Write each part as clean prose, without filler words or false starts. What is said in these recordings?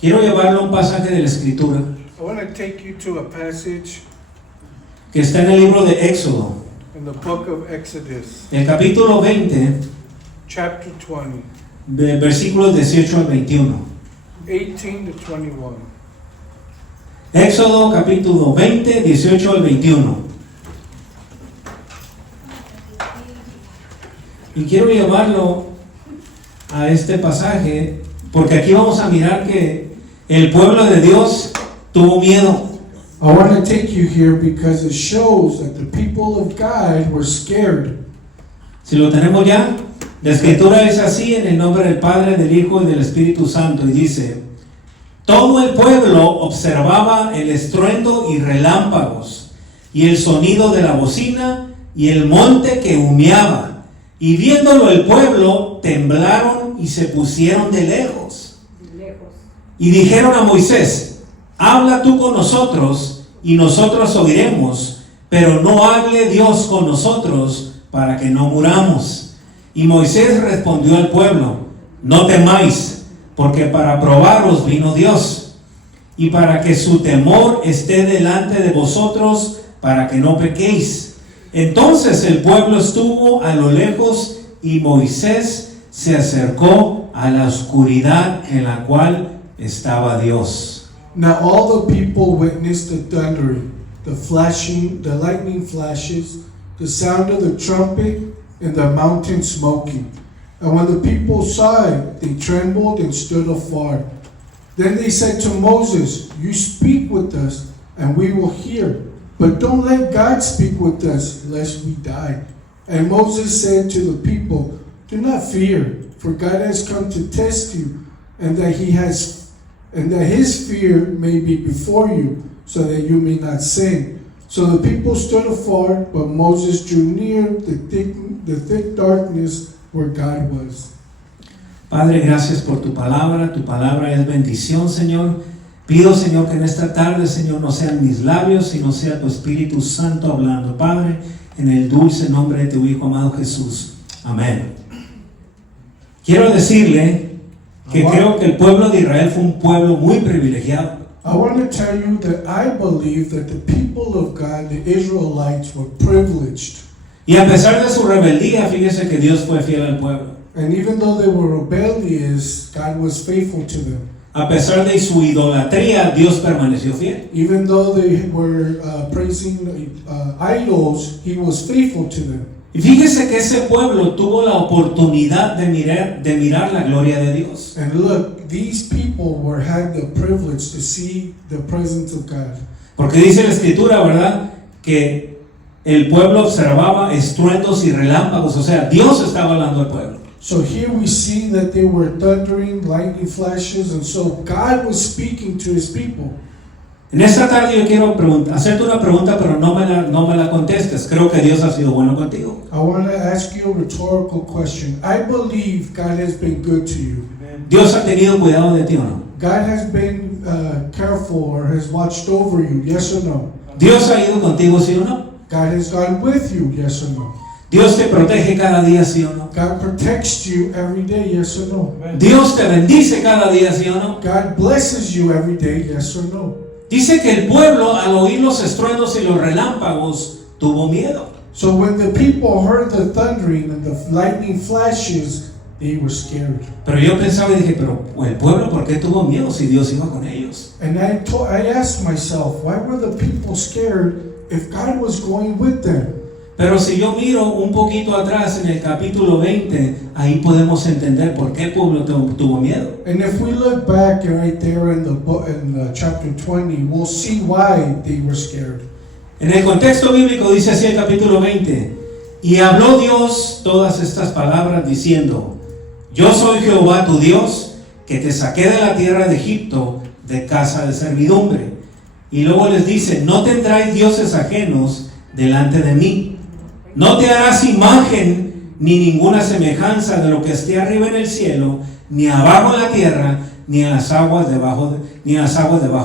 Quiero llevarlo a un pasaje de la Escritura I want to take you to a passage que está en el libro de Éxodo, in the book of Exodus, el capítulo 20, chapter 20, versículos 18 al 21. 18 to 21. Éxodo capítulo 20, 18 al 21. Y quiero llevarlo a este pasaje porque aquí vamos a mirar que el pueblo de Dios tuvo miedo. I want to take you here because it shows that the people of God were scared. Si lo tenemos ya, la escritura es así en el nombre del Padre, del Hijo y del Espíritu Santo, y dice: todo el pueblo observaba el estruendo y relámpagos y el sonido de la bocina y el monte que humeaba, y viéndolo el pueblo temblaron y se pusieron de lejos. Y dijeron a Moisés: habla tú con nosotros y nosotros oiremos, pero no hable Dios con nosotros para que no muramos. Y Moisés respondió al pueblo: no temáis, porque para probaros vino Dios, y para que su temor esté delante de vosotros, para que no pequéis. Entonces el pueblo estuvo a lo lejos, y Moisés se acercó a la oscuridad en la cual estaba Dios. Now all the people witnessed the thundering, the flashing, the lightning flashes, the sound of the trumpet, and the mountain smoking. And when the people saw it, they trembled and stood afar. Then they said to Moses, you speak with us, and we will hear. But don't let God speak with us, lest we die. And Moses said to the people, do not fear, for God has come to test you, and that his fear may be before you, so that you may not sin. So the people stood afar, but Moses drew near the thick darkness where God was. Padre, gracias por tu palabra es bendición, Señor. Pido, Señor, que en esta tarde, Señor, no sean mis labios, sino sea tu Espíritu Santo hablando, Padre, en el dulce nombre de tu Hijo amado Jesús. Amén. Quiero decirle que creo que el pueblo de Israel fue un pueblo muy privilegiado. I want to tell you that I believe that the people of God, the Israelites, were privileged. Y a pesar de su rebeldía, fíjese que Dios fue fiel al pueblo. And even though they were rebellious, God was faithful to them. A pesar de su idolatría, Dios permaneció fiel. Even though they were praising idols, He was faithful to them. Y fíjese que ese pueblo tuvo la oportunidad de mirar la gloria de Dios. And look, these people had the privilege to see the presence of God. Porque dice la Escritura, ¿verdad?, que el pueblo observaba estruendos y relámpagos, o sea, Dios estaba hablando al pueblo. So here we see that they were thundering, lightning flashes, and so God was speaking to His people. En esta tarde yo quiero hacerte una pregunta, pero no me la contestes. Creo que Dios ha sido bueno contigo. I want to ask you a rhetorical question. I believe God has been good to you. Dios ha tenido cuidado de ti, ¿o no? God has been careful or has watched over you, yes or no? Dios ha ido contigo, ¿sí o no? God has gone with you, yes or no? Dios te protege cada día, ¿sí o no? God protects you every day, yes or no? Dios te bendice cada día, ¿sí o no? God blesses you every day, yes or no? Dice que el pueblo, al oír los estruendos y los relámpagos, tuvo miedo. So when the people heard the thundering and the lightning flashes, they were scared. Pero yo pensaba y dije, pero el pueblo, ¿por qué tuvo miedo si Dios iba con ellos? And I asked myself, why were the people scared if God was going with them? Pero si yo miro un poquito atrás en el capítulo 20, ahí podemos entender por qué el pueblo tuvo miedo. And if we look back right there in the book, in chapter 20, we'll see why they were scared. En el contexto bíblico dice así el capítulo 20: y habló Dios todas estas palabras diciendo: yo soy Jehová tu Dios, que te saqué de la tierra de Egipto, de casa de servidumbre. Y luego les dice: no tendráis dioses ajenos delante de mí. No te harás imagen ni ninguna semejanza de lo que esté arriba en el cielo, ni abajo en la tierra, ni en las aguas debajo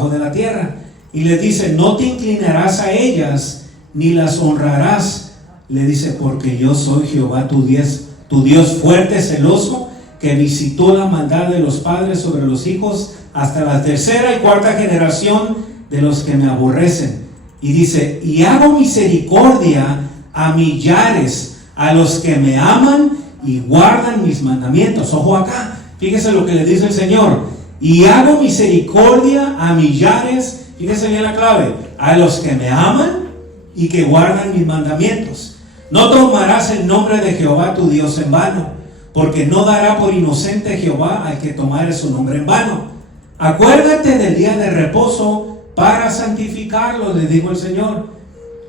de la tierra. Y le dice: no te inclinarás a ellas, ni las honrarás. Le dice: porque yo soy Jehová tu Dios fuerte, celoso, que visitó la maldad de los padres sobre los hijos hasta la tercera y cuarta generación de los que me aborrecen. Y dice, y hago misericordia a millares, a los que me aman y guardan mis mandamientos. Ojo acá, fíjese lo que le dice el Señor. Y hago misericordia a millares, fíjese bien la clave, a los que me aman y que guardan mis mandamientos. No tomarás el nombre de Jehová tu Dios en vano, porque no dará por inocente Jehová al que tomare su nombre en vano. Acuérdate del día de reposo para santificarlo, le dijo el Señor.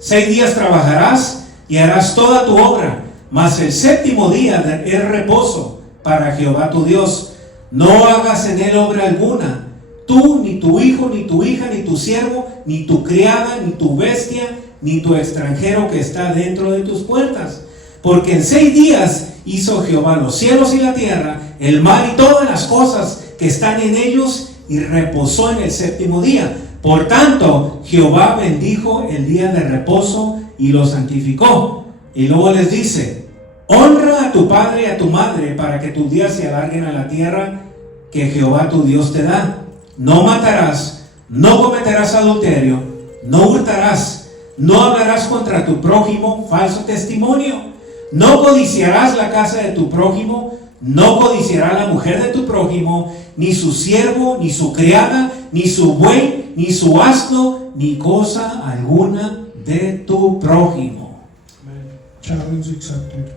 6 días trabajarás y harás toda tu obra, mas el séptimo día es reposo para Jehová tu Dios. No hagas en él obra alguna, tú, ni tu hijo, ni tu hija, ni tu siervo, ni tu criada, ni tu bestia, ni tu extranjero que está dentro de tus puertas. Porque en 6 días hizo Jehová los cielos y la tierra, el mar y todas las cosas que están en ellos, y reposó en el séptimo día. Por tanto, Jehová bendijo el día de reposo y lo santificó. Y luego les dice, honra a tu padre y a tu madre para que tus días se alarguen a la tierra que Jehová tu Dios te da. No matarás, no cometerás adulterio, no hurtarás, no hablarás contra tu prójimo falso testimonio, no codiciarás la casa de tu prójimo, no codiciará la mujer de tu prójimo, ni su siervo, ni su criada, ni su buey, ni su asno, ni cosa alguna de tu prójimo. Challenge accepted.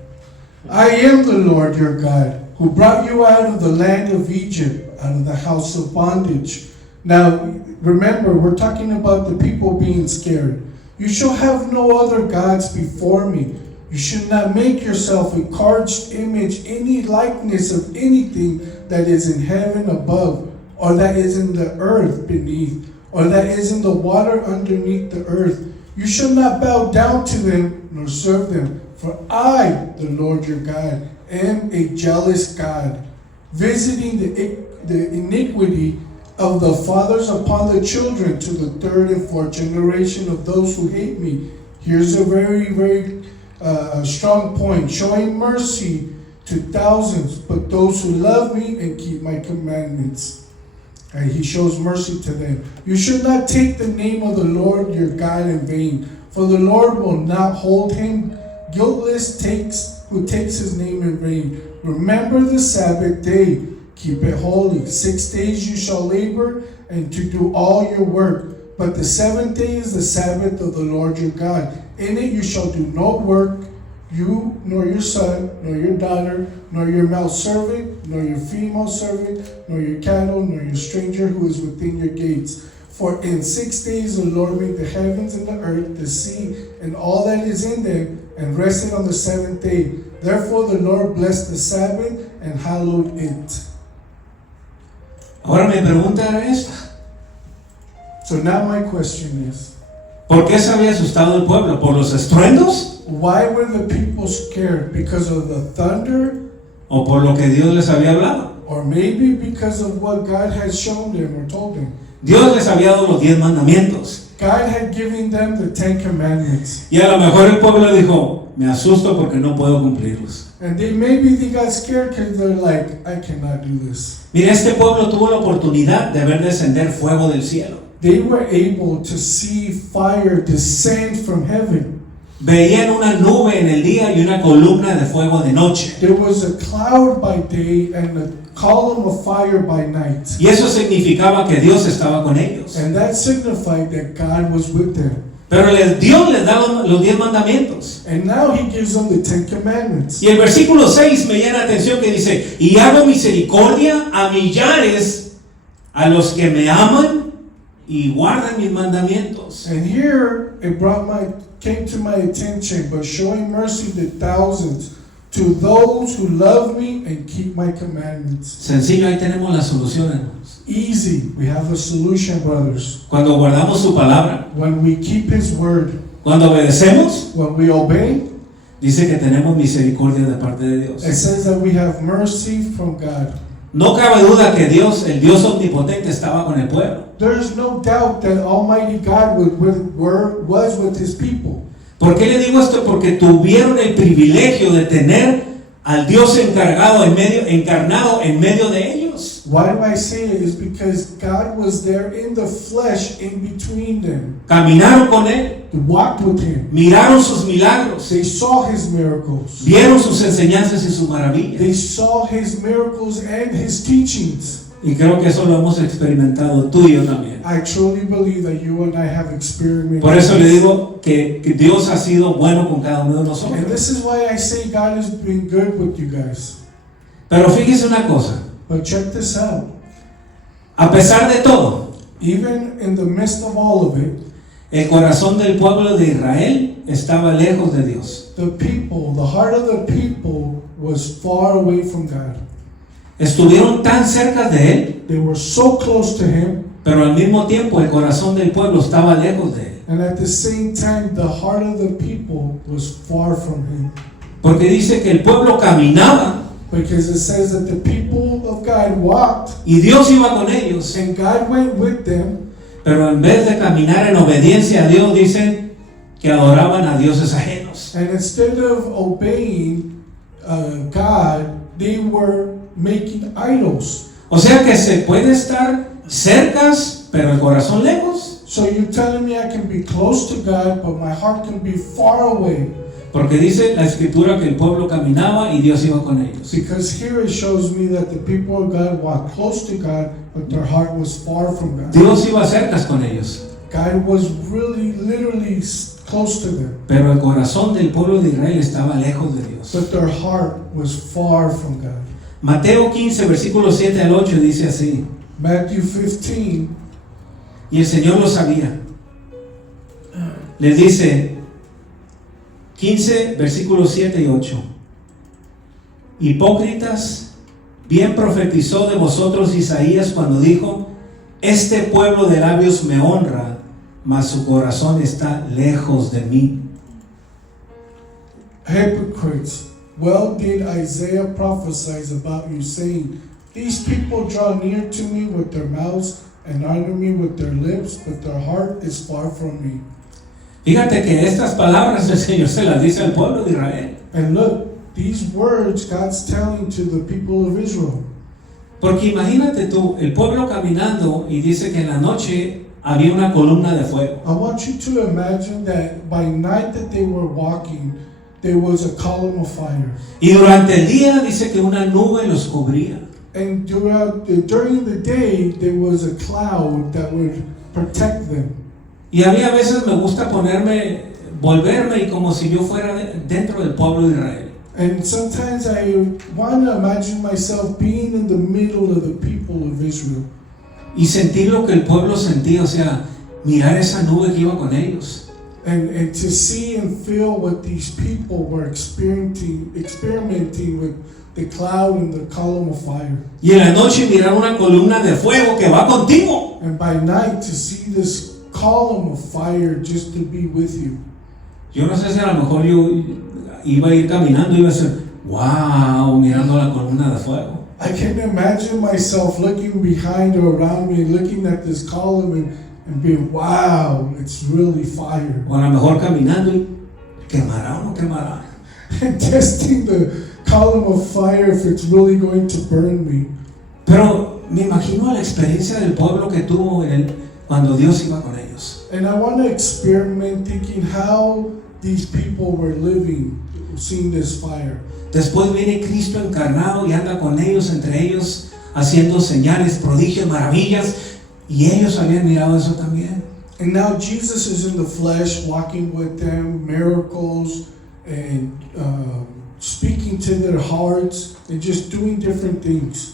I am the Lord your God, who brought you out of the land of Egypt, out of the house of bondage. Now, remember, we're talking about the people being scared. You shall have no other gods before me. You should not make yourself a carved image, any likeness of anything that is in heaven above, or that is in the earth beneath, or that is in the water underneath the earth. You shall not bow down to them, nor serve them. For I, the Lord your God, am a jealous God, visiting the iniquity of the fathers upon the children to the 3rd and 4th generation of those who hate me. Here's a very, very strong point. Showing mercy to thousands, but those who love me and keep my commandments. And he shows mercy to them. You should not take the name of the Lord your God in vain, for the Lord will not hold him guiltless who takes his name in vain. Remember the Sabbath day, keep it holy. 6 days you shall labor and to do all your work. But the 7th day is the Sabbath of the Lord your God. In it you shall do no work, you, nor your son, nor your daughter, nor your male servant, nor your female servant, nor your cattle, nor your stranger who is within your gates. For in 6 days the Lord made the heavens and the earth, the sea, and all that is in them, and rested on the 7th day. Therefore the Lord blessed the Sabbath and hallowed it. Ahora mi pregunta era esta. So now my question is, ¿Por qué se había asustado el pueblo? ¿Por los estruendos? why were the people scared? Because of the thunder? ¿O por lo que Dios les había hablado? Or maybe because of what God had shown them or told them? Dios les había dado los 10 mandamientos. God had given them the 10 commandments. Y a lo mejor el pueblo dijo, me asusto porque no puedo cumplirlos. And they got scared because they're like, I cannot do this. Mira, este pueblo tuvo la oportunidad de ver descender fuego del cielo. They were able to see fire descend from heaven. Veían una nube en el día y una columna de fuego de noche. There was a cloud by day and a column of fire by night. Y eso significaba que Dios estaba con ellos. And that signified that God was with them. Pero Dios les da los 10 mandamientos. And now he gives them the 10 commandments. Y el versículo 6 me llama la atención que dice, y hago misericordia a millares, a los que me aman y guardan mis mandamientos. And here it came to my attention, but showing mercy to thousands, to those who love me and keep my commandments. Sencillo, ahí tenemos la solución, hermanos. Easy. We have a solution, brothers. Cuando guardamos su palabra, When we keep his word, cuando obedecemos, when we obey, dice que tenemos misericordia de parte de Dios. it says that we have mercy from God. No cabe duda que Dios, el Dios omnipotente, estaba con el pueblo. There is no doubt that Almighty God was with his people. ¿Por qué le digo esto? Porque tuvieron el privilegio de tener al Dios encarnado en medio de ellos. Why do I say it? Is because God was there in the flesh in between them. Caminaron con Él, They walked with Him. miraron sus milagros, They saw His miracles. vieron sus enseñanzas y sus maravillas. They saw His miracles and His teachings. Y creo que eso lo hemos experimentado tú y yo también. I truly believe that you and I have experienced. Por eso le digo que Dios ha sido bueno con cada uno de And nosotros. this is why I say God has been good with you guys. Pero fíjese una cosa, But check this out. a pesar de todo, Even in the midst of all of it, el corazón del pueblo de Israel estaba lejos de Dios. the people, the heart of the people was far away from God. Estuvieron tan cerca de Él, They were so close to Him, pero al mismo tiempo el corazón del pueblo estaba lejos de Él. and at the same time, the heart of the people was far from Him. Porque dice que el pueblo caminaba Because it says that the people of God walked, y Dios iba con ellos. and God went with them, Pero en vez de caminar en obediencia a Dios, dicen que adoraban a dioses ajenos. and instead of obeying God, they were making idols. O sea que se puede estar cercas, pero el corazón lejos. So you're telling me I can be close to God, but my heart can be far away. Porque dice la escritura que el pueblo caminaba y Dios iba con ellos. Because here it shows me that the people of God walked close to God, but their heart was far from God. Dios iba cercas con ellos. God was really, literally close to them, Pero el corazón del pueblo de Israel estaba lejos de Dios. but their heart was far from God. Mateo 15, versículos 7 al 8 dice así. Matthew 15, Y el Señor lo sabía. Les dice 15, versículos 7 y 8. Hipócritas, bien profetizó de vosotros Isaías cuando dijo: este pueblo de labios me honra, mas su corazón está lejos de mí. hypocrites, well did Isaiah prophesy about you, saying, these people draw near to me with their mouths and honor me with their lips, but their heart is far from me. Fíjate que estas palabras el Señor se las dice al pueblo de Israel. And look, these words God's telling to the people of Israel. Porque imagínate tú, el pueblo caminando y dice que en la noche había una columna de fuego. I want you to imagine that by night that they were walking, there was a column of fire. Y durante el día dice que una nube los cubría. And during the day, there was a cloud that would protect them. Y a mí a veces me gusta volverme y como si yo fuera dentro del pueblo de Israel. And sometimes I want to imagine myself being in the middle of the people of Israel. Y sentir lo que el pueblo sentía, o sea, mirar esa nube que iba con ellos. And to see and feel what these people were experimenting with the cloud and the column of fire. Y en la noche mirar una columna de fuego que va contigo. And by night to see this column of fire just to be with you. Yo no sé si a lo mejor yo iba a ir caminando y iba a ser, wow, mirando la columna de fuego. I can imagine myself looking behind or around me, looking at this column and being, wow, it's really fire. O a lo mejor caminando y quemará o no quemará. And testing the column of fire if it's really going to burn me. Pero me imagino la experiencia del pueblo que tuvo cuando Dios iba con ellos. And I want to experiment thinking how these people were living, seeing this fire. Después viene Cristo encarnado y anda con ellos, entre ellos, haciendo señales, prodigios, maravillas, y ellos habían mirado eso también. And now Jesus is in the flesh, walking with them, miracles, and speaking to their hearts, and just doing different things.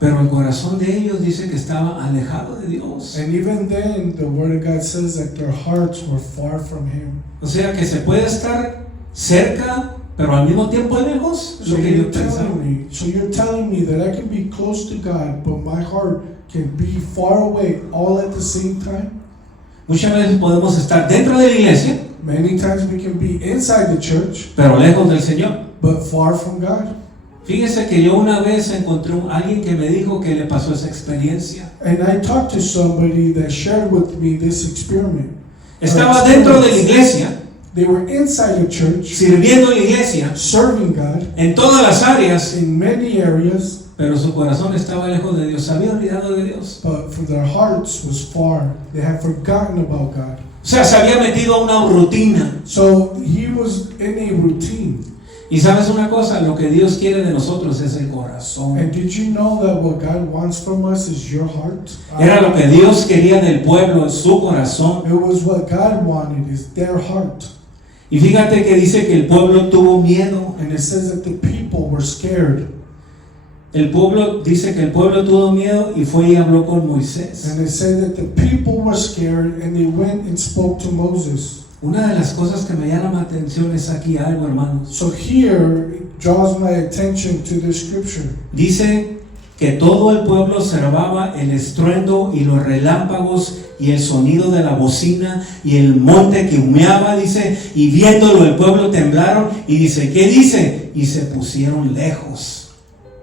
Pero el corazón de ellos dice que estaba alejado de Dios. And even then, the Word of God says that their hearts were far from Him. O sea que se puede estar cerca, pero al mismo tiempo lejos. Es lo que yo pensaba. So you're telling me that I can be close to God, but my heart can be far away all at the same time? Muchas veces podemos estar dentro de la iglesia, Many times we can be inside the church, pero lejos del Señor. but far from God. Fíjese que yo una vez encontré a alguien que me dijo que le pasó esa experiencia. And I talked to somebody that shared with me this experiment. Estaba dentro de la iglesia, They were inside a church, sirviendo en la iglesia, serving God en todas las áreas, in many areas, pero su corazón estaba lejos de Dios, se había olvidado de Dios. but for their hearts was far. They had forgotten about God. O sea, se había metido a una rutina. So he was in a routine. Y sabes una cosa, lo que Dios quiere de nosotros es el corazón. And did you know that what God wants from us is your heart? Era lo que Dios quería del pueblo, su corazón. It was what God wanted, is their heart. Y fíjate que dice que el pueblo tuvo miedo. And it says that the people were scared. El pueblo dice que el pueblo tuvo miedo y fue y habló con Moisés. And it said that the people were scared and they went and spoke to Moses. Una de las cosas que me llama la atención es aquí algo, hermanos. So here it draws my attention to the scripture. Dice que todo el pueblo observaba el estruendo y los relámpagos y el sonido de la bocina y el monte que humeaba, dice, y viéndolo el pueblo temblaron, y dice, ¿qué dice? Y se pusieron lejos.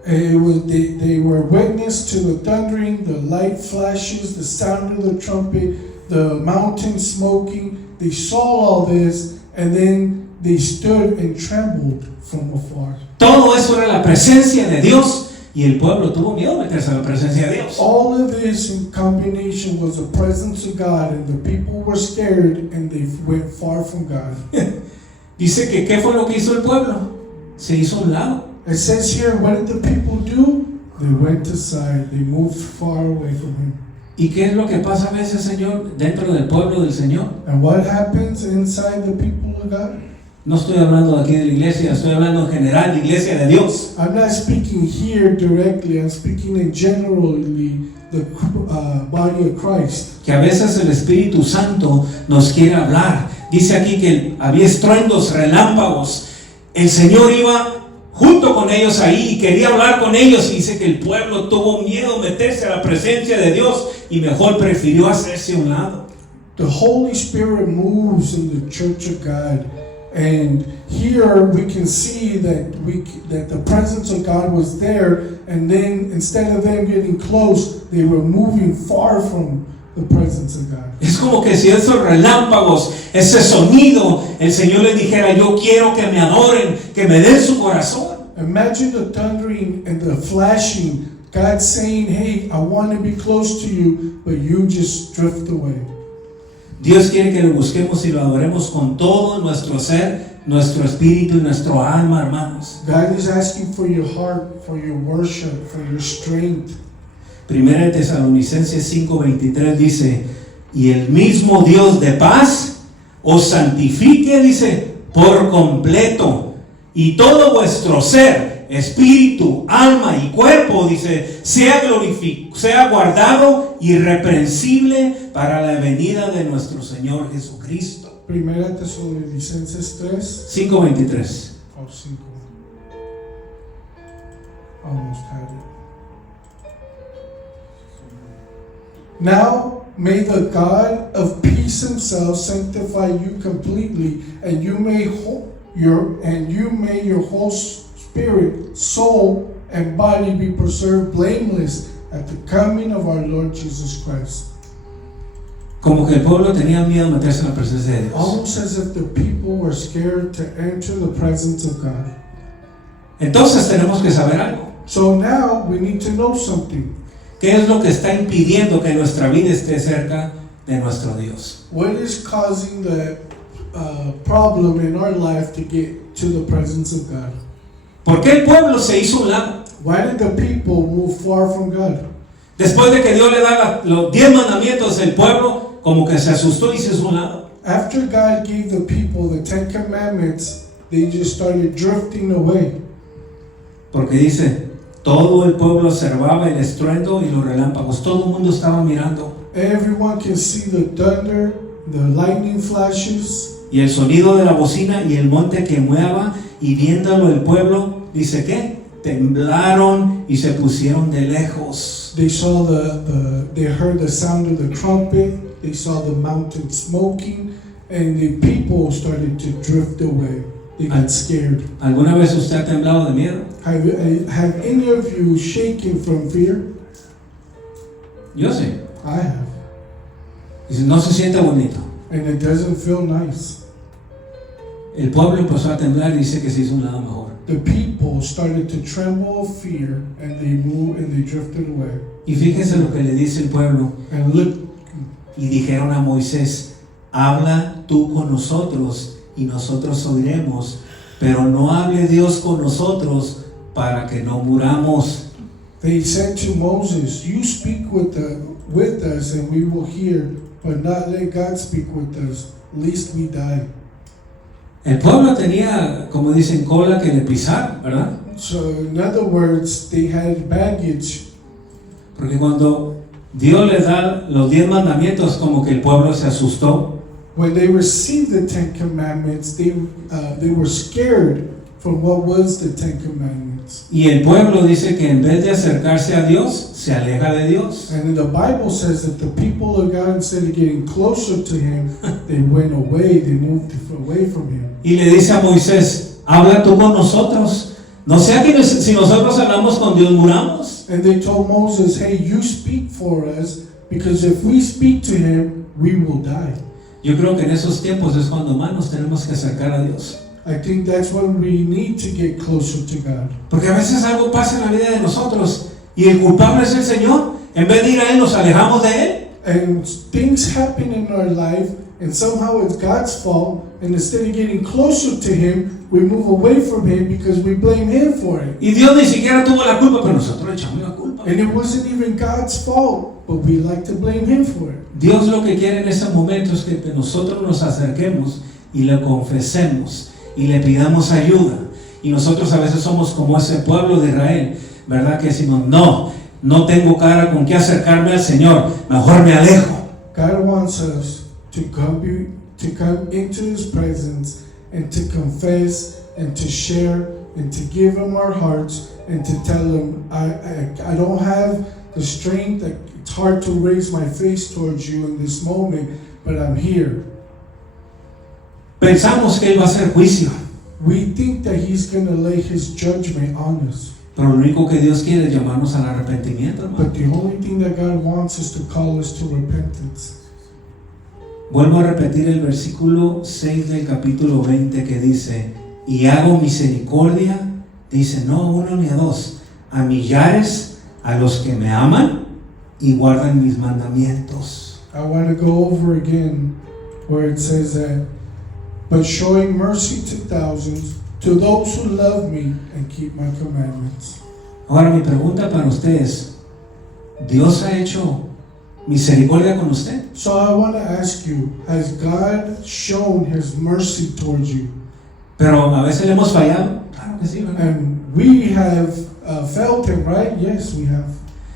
They were witness to the thundering, the light flashes, the sound of the trumpet, the mountain smoking. They saw all this, and then they stood and trembled from afar. Todo eso era la presencia de Dios, y el pueblo tuvo miedo de meterse a la presencia de Dios. All of this in combination was the presence of God, and the people were scared and they went far from God. Dice que ¿qué fue lo que hizo el pueblo? Se hizo a un lado. It says here, what did the people do? They went aside. They moved far away from Him. ¿Y qué es lo que pasa a veces, Señor, dentro del pueblo del Señor? And what happens inside the people of God? No estoy hablando aquí de la iglesia, estoy hablando en general de iglesia de Dios. I'm not speaking here directly. I'm speaking in generally the body of Christ. Que a veces el Espíritu Santo nos quiere hablar. Dice aquí que había estruendos, relámpagos. El Señor iba junto con ellos ahí y quería hablar con ellos, y dice que el pueblo tuvo miedo de meterse a la presencia de Dios y mejor prefirió hacerse a un lado. The Holy Spirit moves in the church of God, and here we can see that the presence of God was there, and then instead of them getting close, they were moving far from the presence of God. Es como que si esos relámpagos, ese sonido, el Señor les dijera, yo quiero que me adoren, que me den su corazón. Imagine the thundering and the flashing, God saying, hey, I want to be close to you, but you just drift away. Dios quiere que lo busquemos y lo adoremos con todo nuestro ser, nuestro espíritu y nuestro alma, hermanos. God is asking for your heart, for your worship, for your strength. Primera de Tesalonicenses 5:23 dice, y el mismo Dios de paz os santifique, dice, por completo, y todo vuestro ser, espíritu, alma y cuerpo, dice, sea guardado irreprensible para la venida de nuestro Señor Jesucristo. Primera Tesalonicenses 3. 5:23. Oh, 5. Almost had it. Now may the God of peace Himself sanctify you completely, and you may your whole spirit, soul, and body be preserved blameless at the coming of our Lord Jesus Christ. Como que el pueblo tenía miedo de meterse en la presencia de Dios. Almost as if the people were scared to enter the presence of God. Entonces tenemos que saber algo. So now we need to know something. ¿Qué es lo que está impidiendo que nuestra vida esté cerca de nuestro Dios? What is causing the problem in our life to get to the presence of God? ¿Por qué el pueblo se hizo a un lado? Why did the people move far from God? Después de que Dios le da los 10 mandamientos, el pueblo como que se asustó y se hizo a un lado. After God gave the people the 10 commandments, they just started drifting away. Porque dice, todo el pueblo observaba el estruendo y los relámpagos. Todo el mundo estaba mirando. Everyone can see the thunder, the lightning flashes, Y el sonido de la bocina y el monte que mueva, y viéndolo el pueblo, dice ¿qué? Temblaron y se pusieron de lejos. they saw they heard the sound of the trumpet, they saw the mountain smoking, and the people started to drift away. They got scared. ¿Alguna vez usted ha temblado de miedo? Have any of you shaken from fear? Yo sí. I have. Dice, no se siente bonito. And it doesn't feel nice. el pueblo empezó a temblar y dice que se hizo un lado mejor. the people started to tremble of fear, and they moved and they drifted away. Y fíjense lo que le dice el pueblo. And look, Y dijeron a Moisés, habla tú con nosotros y nosotros oiremos, pero no hable Dios con nosotros para que no muramos. they said to Moses, "You speak with us, and we will hear, but not let God speak with us, lest we die." El pueblo tenía, como dicen, cola que le pisar, ¿verdad? So, in other words, they had baggage. Porque cuando Dios les da los 10 mandamientos, como que el pueblo se asustó. When they received the Ten Commandments, they were scared from what was the Ten Commandments. Y el pueblo dice que en vez de acercarse a Dios, se aleja de Dios. And then the Bible says that the people of God, instead of getting closer to Him, they went away, they moved away from Him. Y le dice a Moisés, habla tú con nosotros. No sea que si nosotros hablamos con Dios, muramos. And they told Moses, "Hey, you speak for us, because if we speak to Him, we will die." Yo creo que en esos tiempos es cuando más nos tenemos que acercar a Dios. I think that's when we need to get closer to God. Porque a veces algo pasa en la vida de nosotros y el culpable es el Señor. En vez de ir a Él, nos alejamos de Él. And things happen in our life, and somehow it's God's fault, and instead of getting closer to Him, we move away from Him because we blame Him for it. Y Dios ni siquiera tuvo la culpa, pero nosotros le echamos la culpa. And it wasn't even God's fault, but we like to blame Him for it. Dios lo que quiere en ese momento es que nosotros nos acerquemos y le confesemos y le pidamos ayuda. Y nosotros a veces somos como ese pueblo de Israel, ¿verdad? Que decimos, no tengo cara con qué acercarme al Señor, mejor me alejo. God wants us to come into His presence and to confess and to share and to give Him our hearts and to tell Him, I don't have the strength, it's hard to raise my face towards you in this moment, but I'm here. Pensamos que Él va a hacer juicio, We think that He's going to lay His judgment on us, pero lo único que Dios quiere es llamarnos al arrepentimiento, hermano. but the only thing that God wants is to call us to repentance. Vuelvo a repetir el versículo 6 del capítulo 20 que dice, y hago misericordia, dice, no a uno ni a dos, a millares, a los que me aman y guardan mis mandamientos. I want to go over again where it says that, but showing mercy to thousands, to those who love me and keep my commandments. Ahora mi pregunta para ustedes, ¿Dios ha hecho misericordia con usted? So I want to ask you, has God shown His mercy towards you? Pero a veces le hemos fallado. Claro que sí, ¿verdad? And we have failed Him, right? Yes, we have.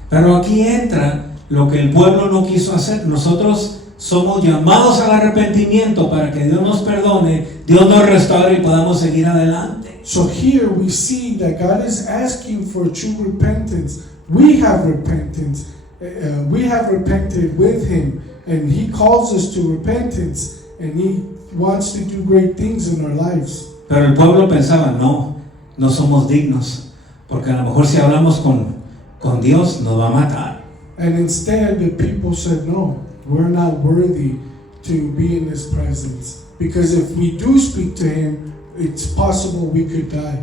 Pero aquí entra lo que el pueblo no quiso hacer. Nosotros somos llamados al arrepentimiento para que Dios nos perdone, Dios nos restaure y podamos seguir adelante. So here we see that God is asking for true repentance. We have repentance. We have repented with Him, and He calls us to repentance, and He wants to do great things in our lives. Pero el pueblo pensaba, no somos dignos, porque a lo mejor si hablamos con Dios nos va a matar. And instead, the people said, no, we're not worthy to be in His presence, because if we do speak to Him, it's possible we could die.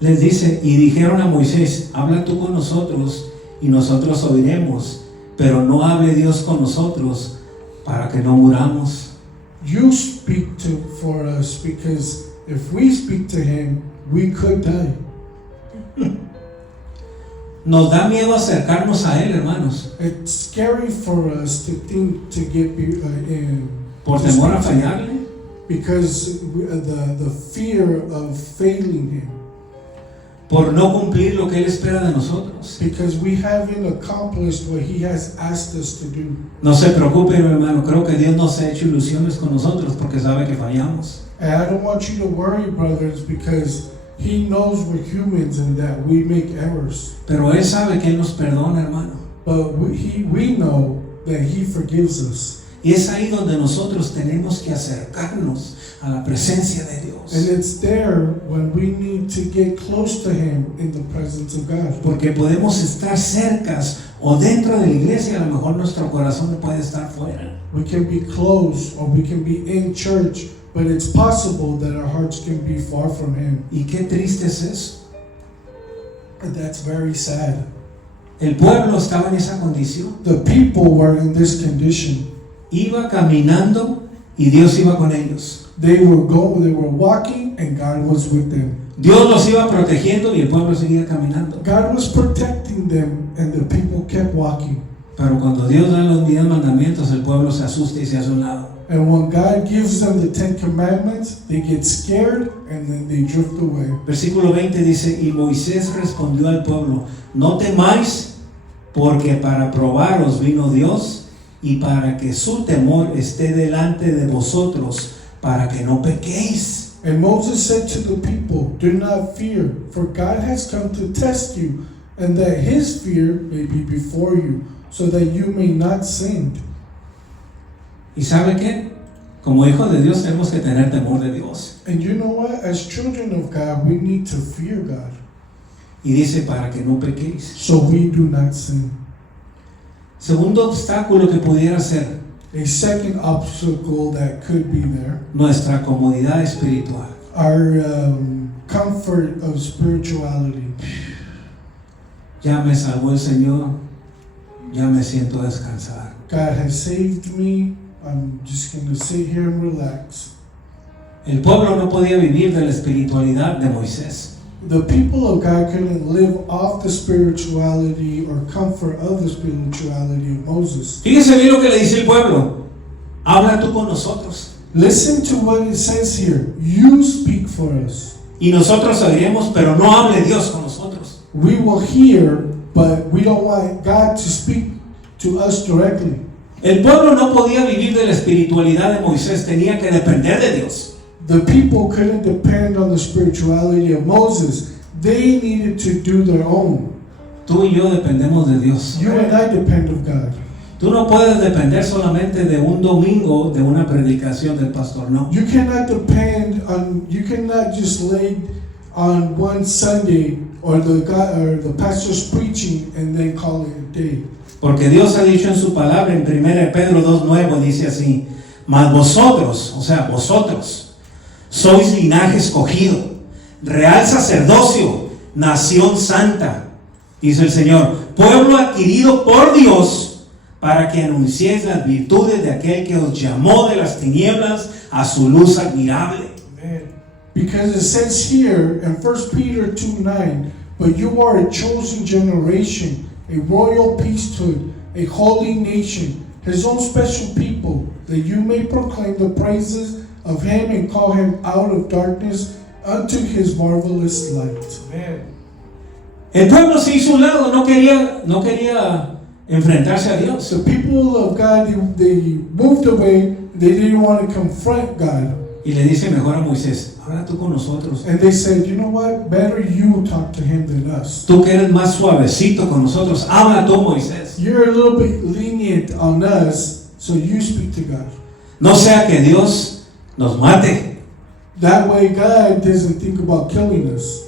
Les dice, y dijeron a Moisés, habla tú con nosotros y nosotros oiremos, pero no hable Dios con nosotros para que no muramos. You speak for us, because if we speak to Him, we could die. Nos da miedo acercarnos a Él, hermanos, It's scary for us to think to get in, por to temor a speak to Him, fallarle. because the fear of failing Him, Por no cumplir lo que Él espera de nosotros. because we haven't accomplished what He has asked us to do. No se preocupe, hermano, creo que Dios no se ha hecho ilusiones con nosotros porque sabe que fallamos. And I don't want you to worry, brothers, because He knows we're humans and that we make errors. Pero Él sabe que Él nos perdona, hermano. But we know that He forgives us. Y es ahí donde nosotros tenemos que acercarnos a la presencia de Dios. And it's there when we need to get close to Him in the presence of God. Porque podemos estar cercas o dentro de la iglesia, a lo mejor nuestro corazón puede estar fuera. We can be close, or we can be in church, but it's possible that our hearts can be far from Him. Y qué triste es eso. And that's very sad. El pueblo estaba en esa condición. The people were in this condition. Iba caminando y Dios iba con ellos. They were walking, and God was with them. Dios los iba protegiendo y el pueblo seguía caminando. God was protecting them, and the people kept walking. Pero cuando Dios da los 10 mandamientos, el pueblo se asusta y se hace a un lado. And when God gives them the 10 commandments, they get scared and then they drift away. Versículo 20 dice, y Moisés respondió al pueblo, no temáis, porque para probaros vino Dios, y para que su temor esté delante de vosotros, para que no pequéis. And Moses said to the people, do not fear, for God has come to test you, and that His fear may be before you, so that you may not sin. ¿Y sabe qué? Como hijos de Dios tenemos que tener temor de Dios. And you know what? As children of God, we need to fear God, Y dice, para que no pequéis. so we do not sin. Segundo obstáculo que pudiera ser A second obstacle that could be there, nuestra comodidad espiritual. our comfort of spirituality. Ya me salvó el Señor, ya me siento descansar. God has saved me. I'm just going to sit here and relax. El pueblo no podía vivir de la espiritualidad de Moisés. The people of God couldn't live off the spirituality or comfort of the spirituality of Moses. Fíjese bien lo que le dice el pueblo. Habla tú con nosotros. Listen to what it says here. You speak for us. Y nosotros oiremos, pero no hable Dios con nosotros. We will hear, but we don't want God to speak to us directly. El pueblo no podía vivir de la espiritualidad de Moisés, tenía que depender de Dios. The people couldn't depend on the spirituality of Moses. They needed to do their own. Tú y yo dependemos de Dios. You and I depend on God. Tú no puedes depender solamente de un domingo, de una predicación del pastor, no. You cannot just lay on one Sunday or the pastor's preaching and then call it a day. Porque Dios ha dicho en su palabra en 1 Pedro 2:9, dice así, mas vosotros, o sea, vosotros, sois linaje escogido, real sacerdocio, nación santa, dice el Señor, pueblo adquirido por Dios, para que anunciéis las virtudes de aquel que os llamó de las tinieblas a su luz admirable. Amen. Because it says here in 1 Peter 2:9, but you are a chosen generation, a royal priesthood, a holy nation, His own special people, that you may proclaim the praises of Him and call Him out of darkness unto His marvelous light. Amen. El pueblo se hizo un lado, no quería enfrentarse a Dios. The people of God, they moved away. They didn't want to confront God. Y le dice mejor a Moisés, habla tú con nosotros. And they said, you know what? Better you talk to Him than us. Tú que eres más suavecito con nosotros, habla tú, Moisés. You're a little bit lenient on us, so you speak to God. No sea que Dios nos mate. That way God doesn't think about killing us.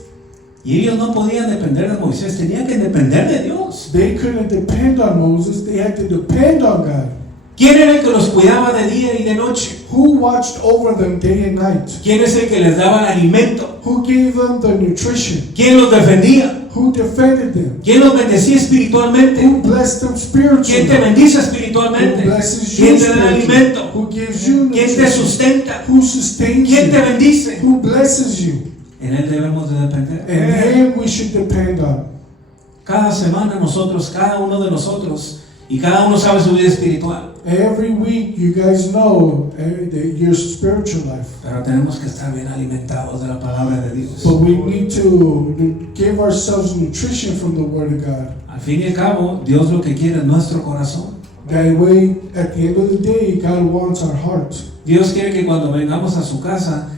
Y ellos no podían depender de Moisés, tenían que depender de Dios. They couldn't depend on Moses. They had to depend on God. ¿Quién era el que los cuidaba de día y de noche? Who watched over them day and night? ¿Quién es el que les daba el alimento? Who gave them the nutrition? ¿Quién los defendía? Who defended them? ¿Quién los bendecía espiritualmente? Who blessed them spiritually? ¿Quién te bendice Who espiritualmente? blesses you ¿Quién te da el spiritually? alimento? Who gives you ¿Quién te nutrition? sustenta? Who sustains ¿Quién te you? bendice? Who blesses you? En Él debemos de depender. And Him we should depend on. Cada semana nosotros, cada uno de nosotros, y cada uno sabe su vida espiritual. Every week, you guys know your spiritual life. Pero tenemos que estar bien alimentados de la palabra de Dios. But we need to give ourselves nutrition from the Word of God. Al fin y al cabo, Dios lo que quiere es nuestro corazón. That way, at the end of the day, God wants our heart. Dios quiere que cuando vengamos a su casa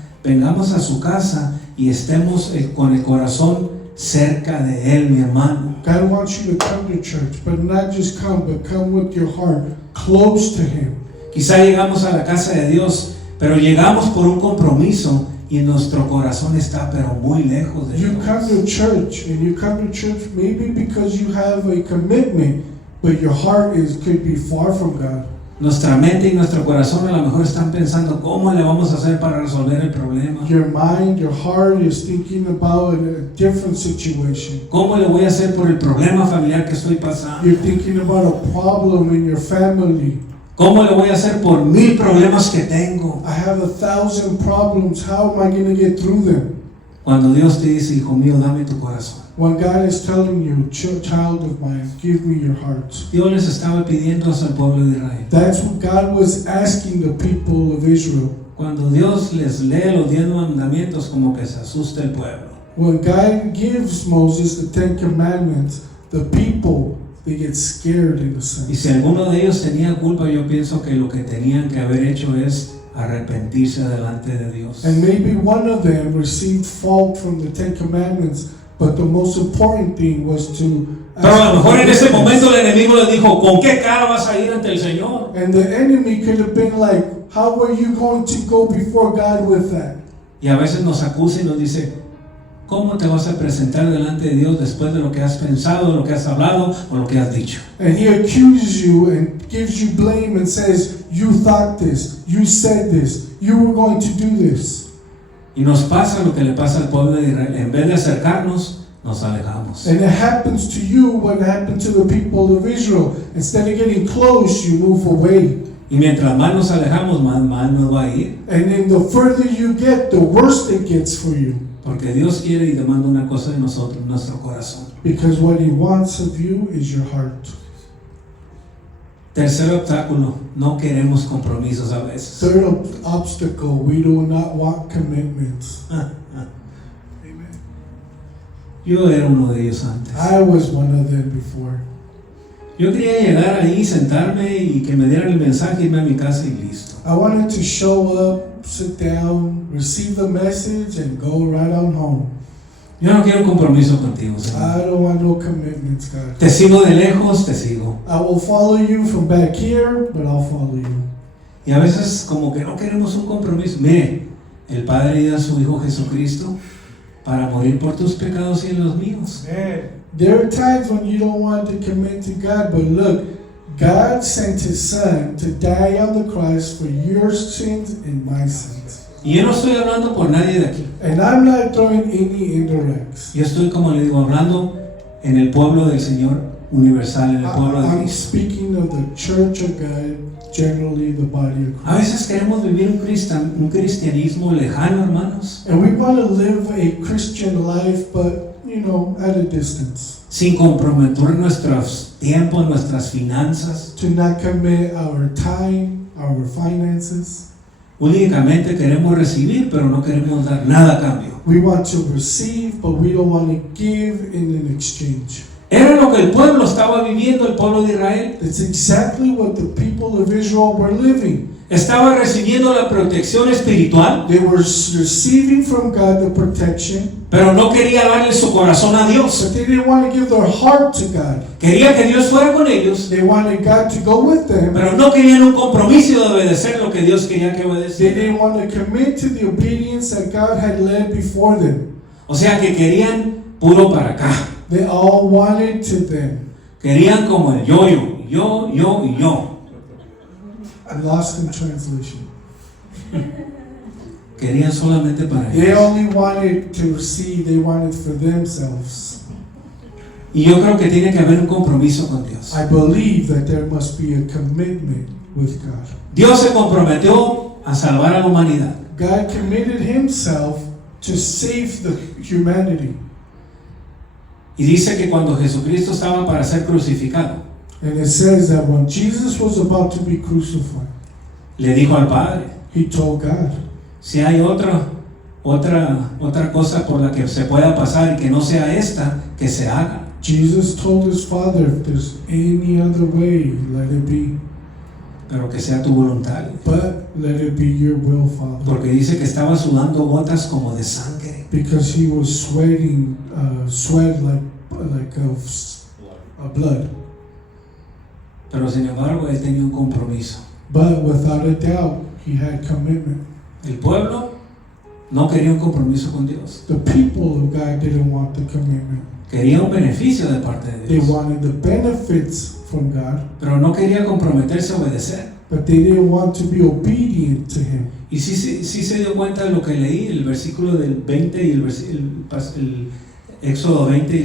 y estemos con el corazón cerca de Él, mi hermano. God wants you to come to church, but not just come, but come with your heart close to Him. Quizá llegamos a la casa de Dios, pero llegamos por un compromiso y nuestro corazón está pero muy lejos de You Dios. come to church, and you come to church maybe because you have a commitment, but your heart could be far from God. Nuestra mente y nuestro corazón a lo mejor están pensando cómo le vamos a hacer para resolver el problema. Your mind, your heart is thinking about a different situation. ¿Cómo le voy a hacer por el problema familiar que estoy pasando? You're thinking about a problem in your family. ¿Cómo le voy a hacer por 1000 problemas que tengo? I have 1,000 problems. How am I going to get through them? Cuando Dios te dice, hijo mío, dame tu corazón. When God is telling you, child of mine, give me your heart. Dios les estaba pidiendo al pueblo de Israel. That's what God was asking the people of Israel. Cuando Dios les lee los 10 mandamientos, como que se asusta el pueblo. When God gives Moses the 10 commandments, the people, they get scared in a Y sense. si alguno de ellos tenía culpa, yo pienso que lo que tenían que haber hecho es arrepentirse delante de Dios. And maybe one of them received fault from the 10 commandments, but the most important thing was to Pero a lo mejor en ese forgiveness. momento el enemigo les dijo, ¿con qué cara vas a ir ante el Señor? And the enemy could have been like, how are you going to go before God with that? Y a veces nos acusa y nos dice, ¿cómo te vas a presentar delante de Dios después de lo que has pensado, de lo que has hablado o lo que has dicho? And he accuses you and gives you blame and says, you thought this, you said this, you were going to do this. Y nos pasa lo que le pasa al pueblo de Israel. En vez de acercarnos, nos alejamos. And it happens to you what happened to the people of Israel. Instead of getting close, you move away. Y mientras más nos alejamos, más nos va a ir. And then the further you get, the worse it gets for you. Porque Dios quiere y demanda una cosa de nosotros, nuestro corazón. Because what he wants of you is your heart. Tercer obstáculo, no queremos compromisos a veces. Third obstacle, we do not want commitments. Yo era uno de ellos antes. I was one of them before. Yo quería llegar ahí, sentarme y que me dieran el mensaje, irme a mi casa y listo. I wanted to show up, sit down, receive the message, and go right on home. Yo no quiero un compromiso contigo, Señor. I don't want no commitments, God. Te sigo de lejos, te sigo. I will follow you from back here, but I'll follow you. Y a veces como que no queremos un compromiso. Mire, el Padre dio a su Hijo Jesucristo para morir por tus pecados y en los míos. There are times when you don't want to commit to God, but look, God sent His Son to die on the cross for your sins and my sins. Y yo no estoy hablando por nadie de aquí. And I'm not throwing any indirects. Yo estoy, como le digo, hablando en el pueblo del Señor universal, en el pueblo de I'm Cristo. speaking of the church of God, generally the body of A Christ. veces queremos vivir un cristianismo lejano, hermanos, And we want to live a Christian life, but, at a distance. sin comprometer nuestros tiempos, nuestras finanzas. To not commit our time, our finances. Únicamente queremos recibir, pero no queremos dar nada a cambio. We want to receive, but we don't want to give in an exchange. Era lo que el pueblo estaba viviendo, el pueblo de Israel. That's exactly what the people of Israel were living. Estaba recibiendo la protección espiritual, They were receiving from God the protection, pero no quería darle su corazón a Dios. but they didn't want to give their heart to God. Quería que Dios fuera con ellos, They wanted God to go with them. pero no querían un compromiso de obedecer lo que Dios quería que They obedeciera. didn't want to commit to the obedience that God had led before them. O sea que querían puro para acá. They all wanted to them. Querían como el yo-yo, yo y yo. I lost in translation. Querían solamente para They ellos. only wanted to receive, they wanted for themselves. Y yo creo que tiene que haber un compromiso con Dios. I believe that there must be a commitment with God. Dios se comprometió a salvar a la humanidad. God committed Himself to save the humanity. Y dice que cuando Jesucristo estaba para ser crucificado, And it says that when Jesus was about to be crucified, le dijo al Padre, He told God, si hay otra cosa por la que se pueda pasar y que no sea esta, que se haga. Jesus told His Father, if there's any other way, let it be. Pero que sea tu voluntad. But let it be your will, Father. Porque dice que estaba sudando gotas como de sangre. Because He was sweating, sweat like blood. Pero sin embargo, él tenía un compromiso. But without a doubt, He had commitment. El pueblo no quería un compromiso con Dios. The people of God didn't want the commitment. Quería un beneficio de parte de They Dios. wanted the benefits from God, Pero no quería comprometerse a obedecer. but they didn't want to be obedient to him. Y sí se dio cuenta de lo que leí, el versículo del 20 y el Éxodo 20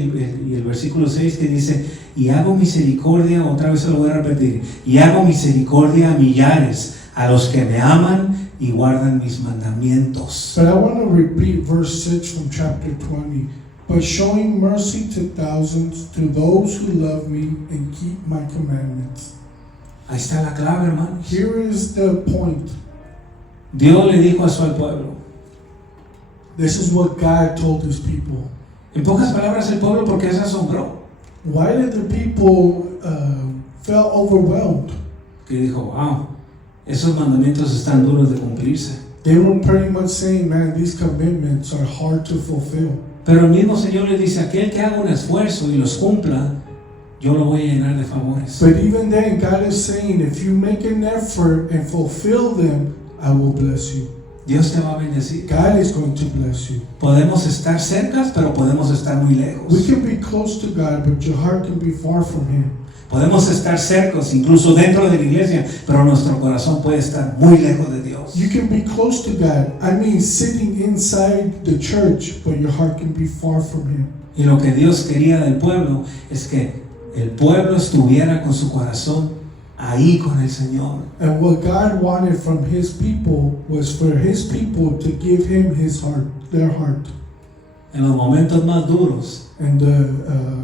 y el versículo 6 que dice, y hago misericordia, otra vez se lo voy a repetir, y hago misericordia a millares, a los que me aman y guardan mis mandamientos. But I want to repeat verse 6 from chapter 20. But showing mercy to thousands, to those who love me and keep my commandments. Ahí está la clave, hermanos. Here is the point. Dios le dijo eso al pueblo. This is what God told his people. En pocas palabras, el pueblo, ¿por qué se asombró? Why did the people feel overwhelmed? Que dijo, wow, esos mandamientos están duros de cumplirse. They were pretty much saying, man, these commitments are hard to fulfill. Pero el mismo Señor le dice, aquel que haga un esfuerzo y los cumpla, yo lo voy a llenar de favores. But even then, God is saying, if you make an effort and fulfill them, I will bless you. Dios te va a bendecir. God is going to bless you. Podemos estar cerca, pero podemos estar muy lejos. We can be close to God, but your heart can be far from Him. Podemos estar cercos, incluso dentro de la iglesia, pero nuestro corazón puede estar muy lejos de Dios. You can be close to God. I mean, sitting inside the church, but your heart can be far from Him. Y lo que Dios quería del pueblo es que el pueblo estuviera con su corazón ahí con el Señor. And what God wanted from His people was for His people to give Him His heart, their heart. En los momentos más duros, And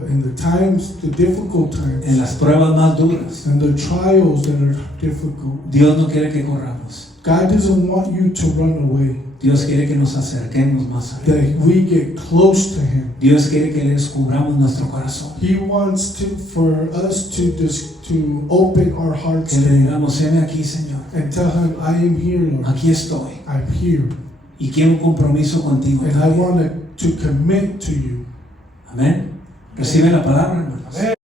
in the times, the difficult times, en las pruebas más duras, and the trials that are difficult, Dios no quiere que corramos. God doesn't want you to run away. Dios quiere que nos acerquemos más a Él. That we get close to Him. Dios quiere que le descubramos nuestro corazón. He wants for us to open our hearts Que to le Him digamos, heme aquí, Señor. and tell Him, I am here, Lord. Aquí estoy. I'm here, Y quiero un compromiso contigo. and I want to commit to you. Amén. Recibe la palabra, hermanos.